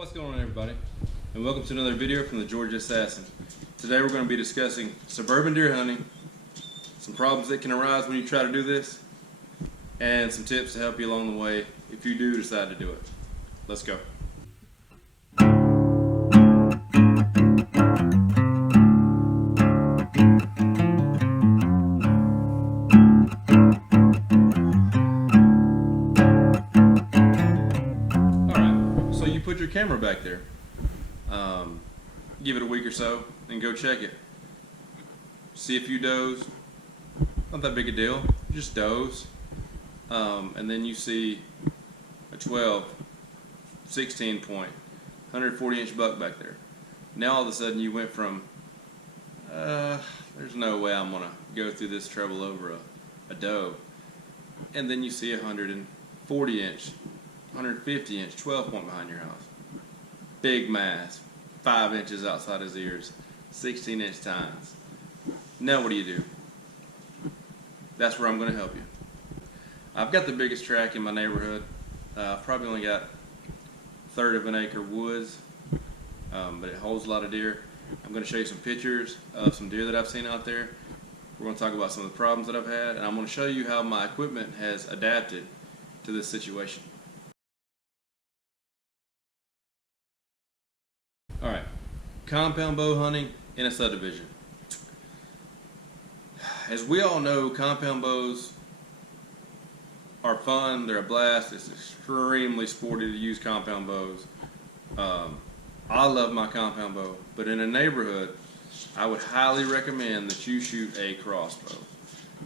What's going on, everybody, and welcome to another video from the Georgia Assassin. Today we're going to be discussing suburban deer hunting, some problems that can arise when you try to do this, and some tips to help you along the way if you do decide to do it. Let's go. Alright, so you put your camera back there. Give it a week or so and go check it. See a few does. Not that big a deal, just does. And then you see a 12, 16 point, 140 inch buck back there. Now all of a sudden you went from, there's no way I'm gonna go through this trouble over a doe. And then you see a 140 inch, 150 inch, 12 point behind your house. Big mass, 5 inches outside his ears, 16 inch tines. Now what do? That's where I'm going to help you. I've got the biggest track in my neighborhood. I've probably only got 1/3 of an acre woods, but it holds a lot of deer. I'm going to show you some pictures of some deer that I've seen out there. We're going to talk about some of the problems that I've had, and I'm going to show you how my equipment has adapted to this situation. Alright, compound bow hunting in a subdivision. As we all know, compound bows are fun, they're a blast, it's extremely sporty to use compound bows. I love my compound bow, but in a neighborhood, I would highly recommend that you shoot a crossbow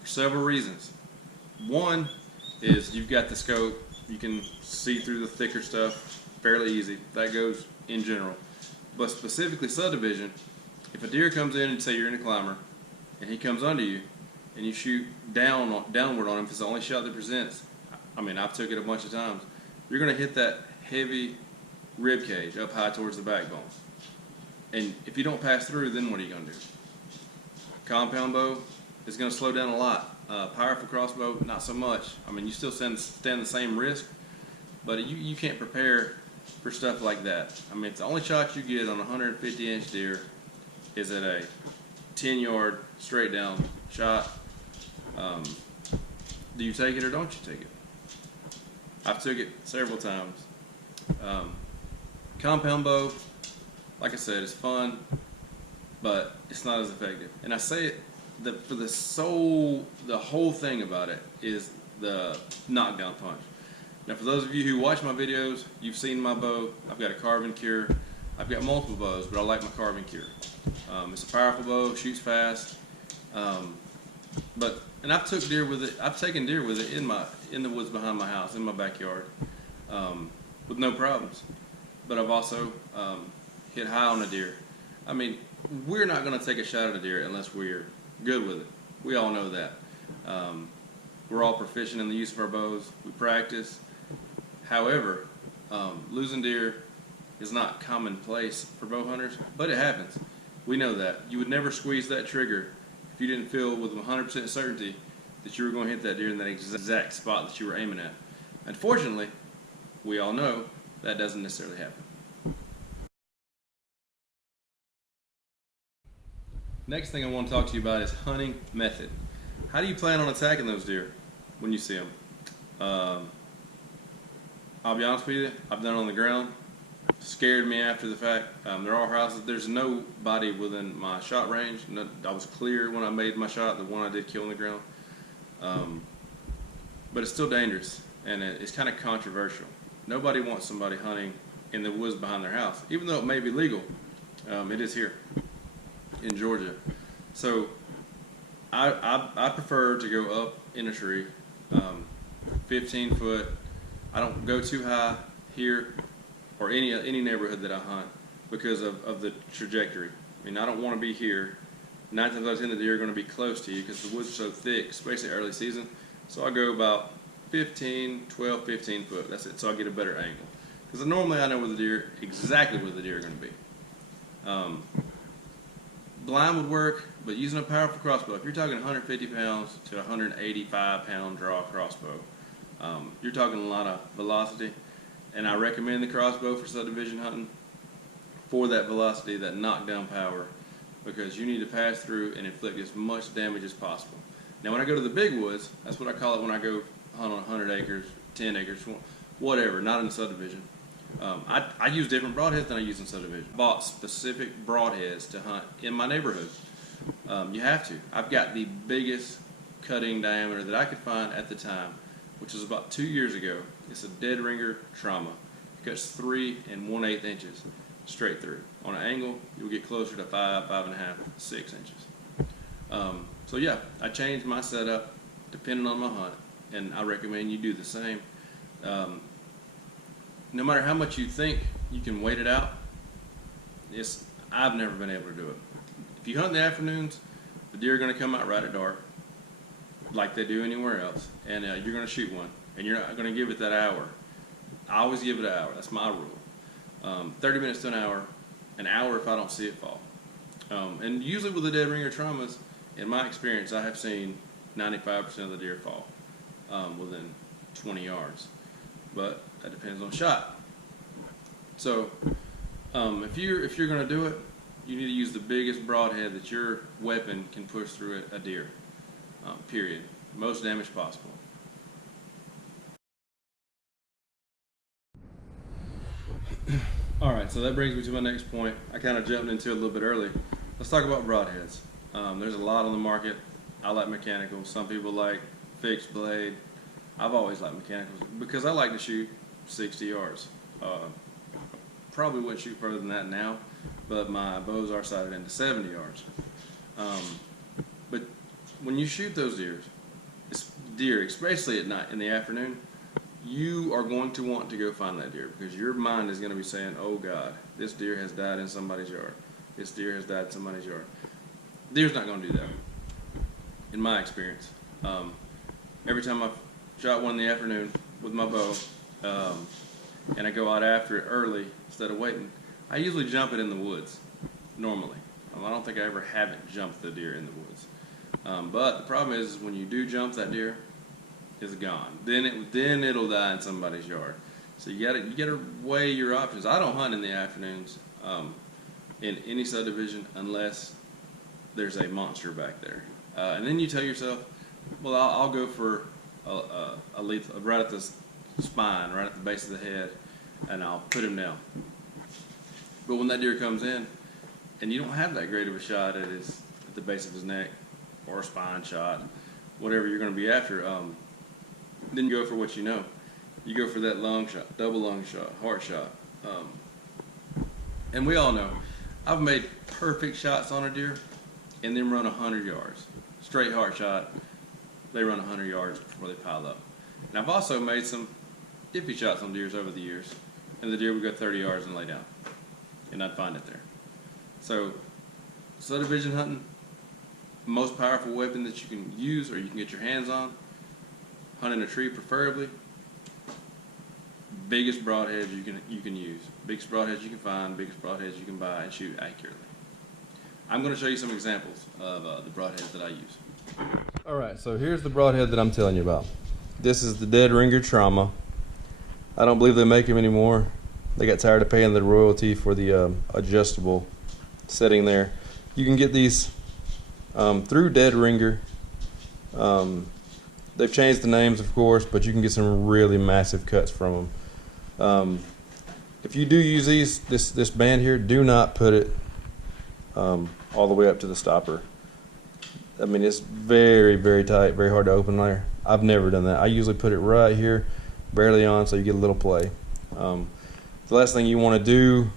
for several reasons. One is you've got the scope, you can see through the thicker stuff fairly easy. That goes in general. But specifically subdivision, if a deer comes in and say you're in a climber, and he comes under you, and you shoot downward on him, if it's the only shot that presents, I mean, I've took it a bunch of times, you're going to hit that heavy rib cage up high towards the backbone. And if you don't pass through, then what are you going to do? Compound bow is going to slow down a lot. Powerful crossbow, not so much. I mean, you still stand the same risk, but you can't prepare for stuff like that. I mean, it's the only shot you get on a 150 inch deer is at a 10-yard straight down shot. Do you take it or don't you take it? I've took it several times. Compound bow, like I said, it's fun, but it's not as effective. And I say it for the whole thing about it is the knockdown punch. Now, for those of you who watch my videos, you've seen my bow. I've got a carbon cure. I've got multiple bows, but I like my carbon cure. It's a powerful bow, shoots fast. And I've took deer with it. I've taken deer with it in the woods behind my house, in my backyard, with no problems. But I've also hit high on a deer. I mean, we're not going to take a shot at a deer unless we're good with it. We all know that. We're all proficient in the use of our bows. We practice. However, losing deer is not commonplace for bow hunters, but it happens. We know that. You would never squeeze that trigger if you didn't feel with 100% certainty that you were going to hit that deer in that exact spot that you were aiming at. Unfortunately, we all know that doesn't necessarily happen. Next thing I want to talk to you about is hunting method. How do you plan on attacking those deer when you see them? I'll be honest with you, I've done it on the ground. Scared me after the fact. There are houses, there's nobody within my shot range. I was clear when I made my shot, the one I did kill on the ground. But it's still dangerous, and it's kind of controversial. Nobody wants somebody hunting in the woods behind their house, even though it may be legal. It is here in Georgia. So I prefer to go up in a tree, 15 foot. I don't go too high here or any neighborhood that I hunt because of the trajectory. I mean, I don't want to be here. 9 times out of 10 the deer are going to be close to you because the woods are so thick, especially early season. So I go about 12, 15 foot. That's it. So I get a better angle. Because normally I know exactly where the deer are going to be. Blind would work, but using a powerful crossbow, if you're talking 150 pounds to 185 pound draw crossbow, you're talking a lot of velocity. And I recommend the Crossbow for subdivision hunting for that velocity, that knockdown power, because you need to pass through and inflict as much damage as possible. Now when I go to the big woods, that's what I call it when I go hunt on 100 acres, 10 acres, whatever, not in subdivision. I use different broadheads than I use in subdivision. I bought specific broadheads to hunt in my neighborhood. You have to. I've got the biggest cutting diameter that I could find at the time, which was about 2 years ago. It's a dead ringer trauma. It cuts 3 1/8 inches straight through. On an angle, you'll get closer to 5, 5.5, 6 inches. So yeah, I changed my setup depending on my hunt, and I recommend you do the same. No matter how much you think you can wait it out, I've never been able to do it. If you hunt in the afternoons, the deer are going to come out right at dark, like they do anywhere else, and you're going to shoot one, and you're not going to give it that hour. I always give it an hour. That's my rule. 30 minutes to an hour if I don't see it fall. And usually with the dead ringer traumas, in my experience, I have seen 95% of the deer fall within 20 yards. But that depends on shot. So if you're going to do it, you need to use the biggest broadhead that your weapon can push through a deer. Period. Most damage possible. All right, so that brings me to my next point. I kind of jumped into it a little bit early. Let's talk about broadheads. There's a lot on the market. I like mechanical. Some people like fixed blade. I've always liked mechanicals because I like to shoot 60 yards. Probably wouldn't shoot further than that now, but my bows are sighted into 70 yards. But when you shoot those deer, especially at night in the afternoon, you are going to want to go find that deer because your mind is going to be saying, oh God, this deer has died in somebody's yard. This deer has died in somebody's yard. Deer's not going to do that, in my experience. Every time I've shot one in the afternoon with my bow, and I go out after it early instead of waiting, I usually jump it in the woods, normally. I don't think I ever haven't jumped the deer in the woods. But the problem is when you do jump that deer, it's gone. Then it'll die in somebody's yard. So you gotta weigh your options. I don't hunt in the afternoons in any subdivision unless there's a monster back there. And then you tell yourself, well, I'll go for a lethal right at the spine, right at the base of the head, and I'll put him down. But when that deer comes in, and you don't have that great of a shot at the base of his neck, or a spine shot, whatever you're going to be after, then you go for what you know. You go for that lung shot, double lung shot, heart shot. And we all know, I've made perfect shots on a deer and then run 100 yards. Straight heart shot, they run 100 yards before they pile up. And I've also made some iffy shots on deers over the years, and the deer would go 30 yards and lay down, and I'd find it there. So, subdivision hunting, most powerful weapon that you can use or you can get your hands on, hunting a tree preferably, biggest broadheads you can use, biggest broadheads you can find, biggest broadheads you can buy and shoot accurately. I'm going to show you some examples of the broadheads that I use. All right, so here's the broadhead that I'm telling you about. This is the dead ringer trauma. I don't believe they make them anymore. They got tired of paying the royalty for the adjustable setting there. You can get these through Dead Ringer. They've changed the names, of course, but you can get some really massive cuts from them. If you do use this band here, do not put it all the way up to the stopper. I mean, it's very, very tight, very hard to open there. I've never done that. I usually put it right here, barely on, so you get a little play. The last thing you want to do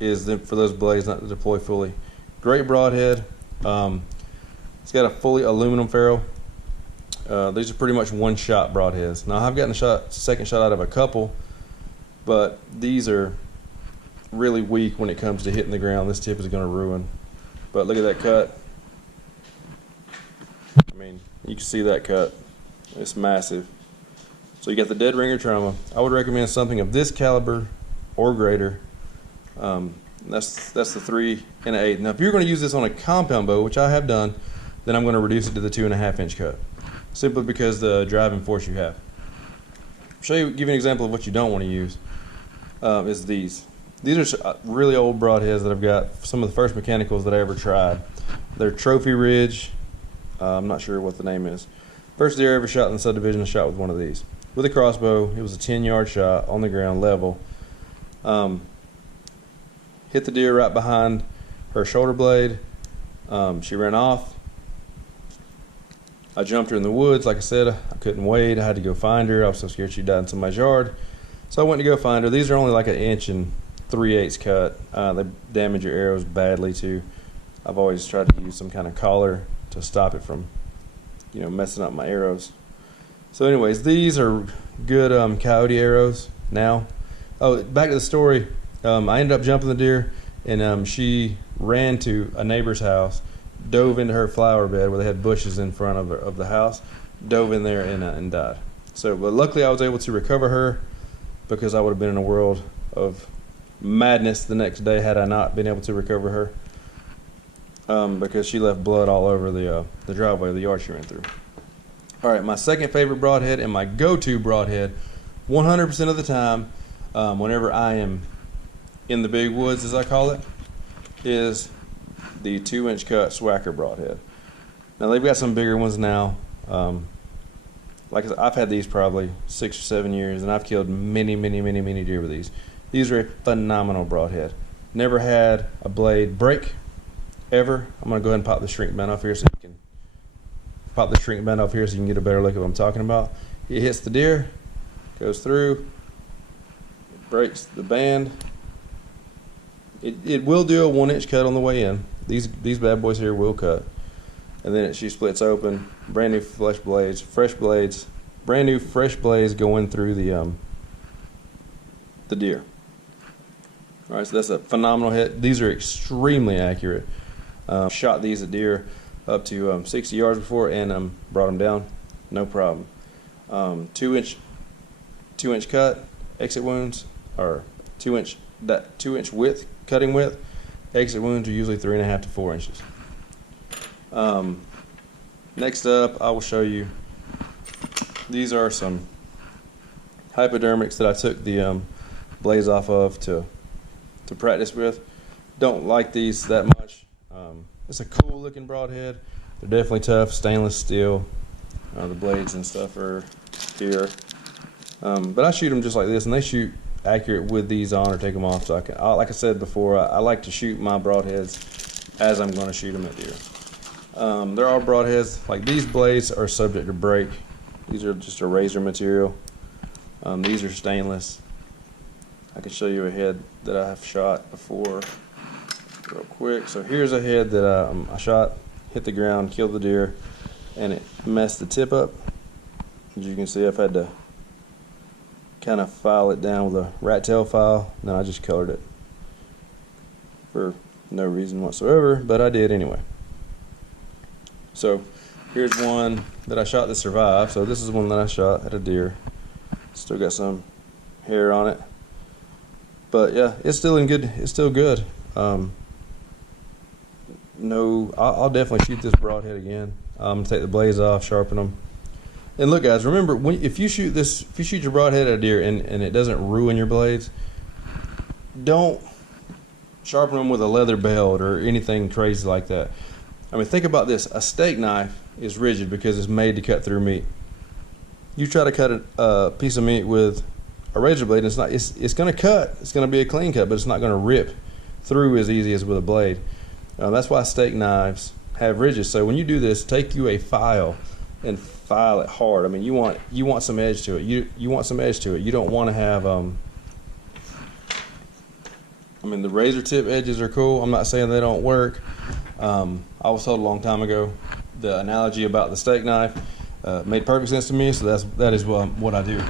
is for those blades not to deploy fully. Great broadhead. It's got a fully aluminum ferrule. These are pretty much one-shot broadheads. Now I've gotten a second shot out of a couple, but these are really weak when it comes to hitting the ground. This tip is going to ruin. But look at that cut. I mean, you can see that cut. It's massive. So you got the dead ringer trauma. I would recommend something of this caliber or greater. That's the 3 1/8. Now if you're going to use this on a compound bow, which I have done, then I'm going to reduce it to the 2.5 inch cut, simply because the driving force you have. give you an example of what you don't want to use. Is these. These are really old broadheads that I've got. Some of the first mechanicals that I ever tried. They're Trophy Ridge. I'm not sure what the name is. First deer I ever shot in the Subdivision, I shot with one of these. With a crossbow. It was a 10-yard shot on the ground level. Hit the deer right behind her shoulder blade. She ran off. I jumped her in the woods. Like I said, I couldn't wait. I had to go find her. I was so scared she died in somebody's yard. So I went to go find her. These are only like 1 inch and 3/8 cut. They damage your arrows badly too. I've always tried to use some kind of collar to stop it from, messing up my arrows. So anyways, these are good coyote arrows now. Oh, back to the story. I ended up jumping the deer, and she ran to a neighbor's house, dove into her flower bed where they had bushes in front of the house, dove in there and died. So, but luckily I was able to recover her, because I would have been in a world of madness the next day had I not been able to recover her, because she left blood all over the driveway of the yard she ran through. All right, my second favorite broadhead and my go-to broadhead, 100% of the time, whenever I am in the big woods, as I call it, is the 2-inch cut Swacker broadhead. Now they've got some bigger ones now. Like I said, I've had these probably 6 or 7 years, and I've killed many deer with these. These are a phenomenal broadhead. Never had a blade break, ever. I'm gonna go ahead and pop the shrink band off here so you can get a better look at what I'm talking about. It hits the deer, goes through, it breaks the band. It will do a 1-inch cut on the way in. These bad boys here will cut. And then she splits open, brand new fresh blades, brand new fresh blades going through the deer. All right, so that's a phenomenal hit. These are extremely accurate. Shot these at deer up to 60 yards before, and brought them down, no problem. 2-inch cut, exit wounds, or 2-inch width, cutting width. Exit wounds are usually 3.5 to 4 inches. Next up, I will show you. These are some hypodermics that I took the blades off of to practice with. Don't like these that much. It's a cool looking broadhead. They're definitely tough, stainless steel. The blades and stuff are here. But I shoot them just like this, and they shoot accurate with these on or take them off. So like I said before, I like to shoot my broadheads as I'm going to shoot them at deer. There are broadheads, like these blades are subject to break. These are just a razor material. These are stainless. I can show you a head that I have shot before real quick. So here's a head that I shot, hit the ground, killed the deer, and it messed the tip up. As you can see, I've had to kind of file it down with a rat tail file. Then I just colored it for no reason whatsoever, but I did anyway. So here's one that I shot that survived. So this is one that I shot at a deer. Still got some hair on it, but yeah, it's still in good. It's still good. No, I'll definitely shoot this broadhead again. Take the blades off, sharpen them. And look, guys, remember if you shoot your broadhead at a deer and it doesn't ruin your blades, don't sharpen them with a leather belt or anything crazy like that. I mean, think about this. A steak knife is rigid because it's made to cut through meat. You try to cut a piece of meat with a razor blade, it's going to cut. It's going to be a clean cut, but it's not going to rip through as easy as with a blade. That's why steak knives have ridges. So when you do this, take you a file and file it hard. I mean, you want some edge to it. You want some edge to it. You don't want to have I mean, the razor tip edges are cool. I'm not saying they don't work. I was told a long time ago the analogy about the steak knife made perfect sense to me. So that is what I do.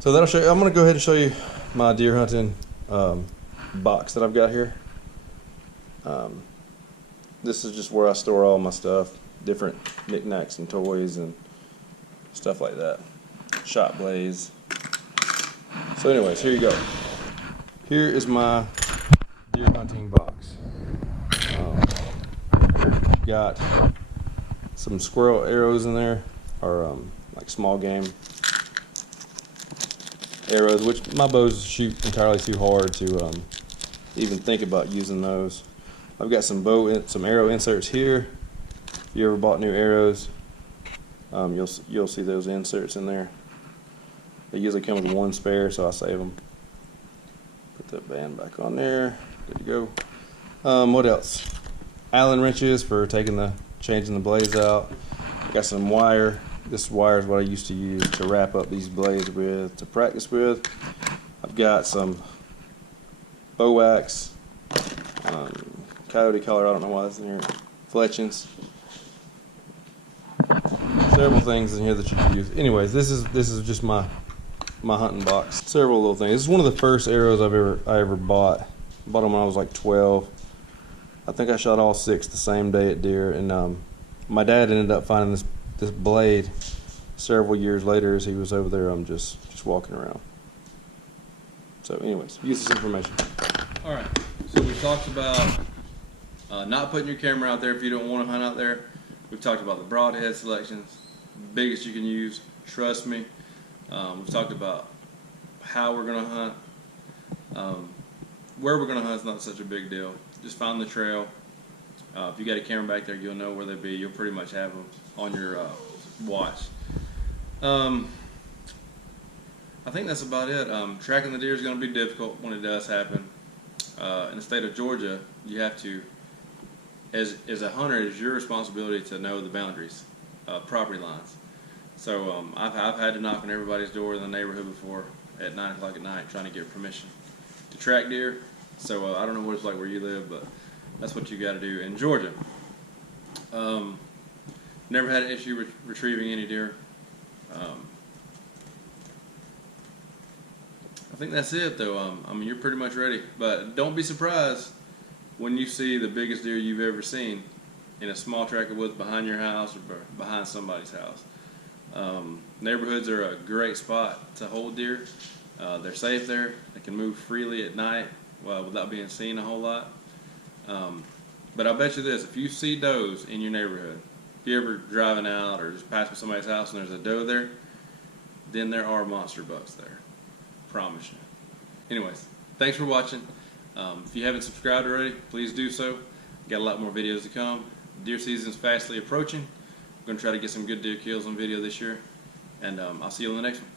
So that'll show you. I'm going to go ahead and show you my deer hunting box that I've got here. This is just where I store all my stuff, different knickknacks and toys and stuff like that. Shot blades. So anyways, here you go. Here is my deer hunting box. Got some squirrel arrows in there, or like small game. arrows, which my bows shoot entirely too hard to even think about using those. I've got some arrow inserts here. If you ever bought new arrows, you'll see those inserts in there. They usually come with one spare, so I save them. Put that band back on there. Good to go. What else? Allen wrenches for changing the blades out. Got some wire. This wire is what I used to use to wrap up these blades with, to practice with. I've got some bow wax, coyote color, I don't know why that's in here, fletchings. Several things in here that you can use. Anyways, this is just my hunting box. Several little things. This is one of the first arrows I ever bought. Bought them when I was like 12. I think I shot all 6 the same day at deer, and my dad ended up finding this blade several years later as he was over there. I'm just walking around. So, anyways, use this information. All right. So we talked about not putting your camera out there if you don't want to hunt out there. We've talked about the broadhead selections, biggest you can use. Trust me. We've talked about how we're going to hunt. Where we're going to hunt is not such a big deal. Just find the trail. If you got a camera back there, you'll know where they'll be. You'll pretty much have them on your watch. I think that's about it. Tracking the deer is going to be difficult when it does happen. In the state of Georgia, you have to, as a hunter, it's your responsibility to know the boundaries, property lines. So I've had to knock on everybody's door in the neighborhood before at 9 o'clock at night trying to get permission to track deer. So I don't know what it's like where you live, but that's what you got to do in Georgia. Never had an issue with retrieving any deer. I think that's it, though. I mean, you're pretty much ready, but don't be surprised when you see the biggest deer you've ever seen in a small tract of woods behind your house or behind somebody's house. Neighborhoods are a great spot to hold deer. They're safe there. They can move freely at night without being seen a whole lot. But I'll bet you this, if you see does in your neighborhood, if you're ever driving out or just passing somebody's house and there's a doe there, then there are monster bucks there. Promise you. Anyways, thanks for watching. If you haven't subscribed already, please do so. Got a lot more videos to come. Deer season's fastly approaching. I'm going to try to get some good deer kills on video this year. And I'll see you on the next one.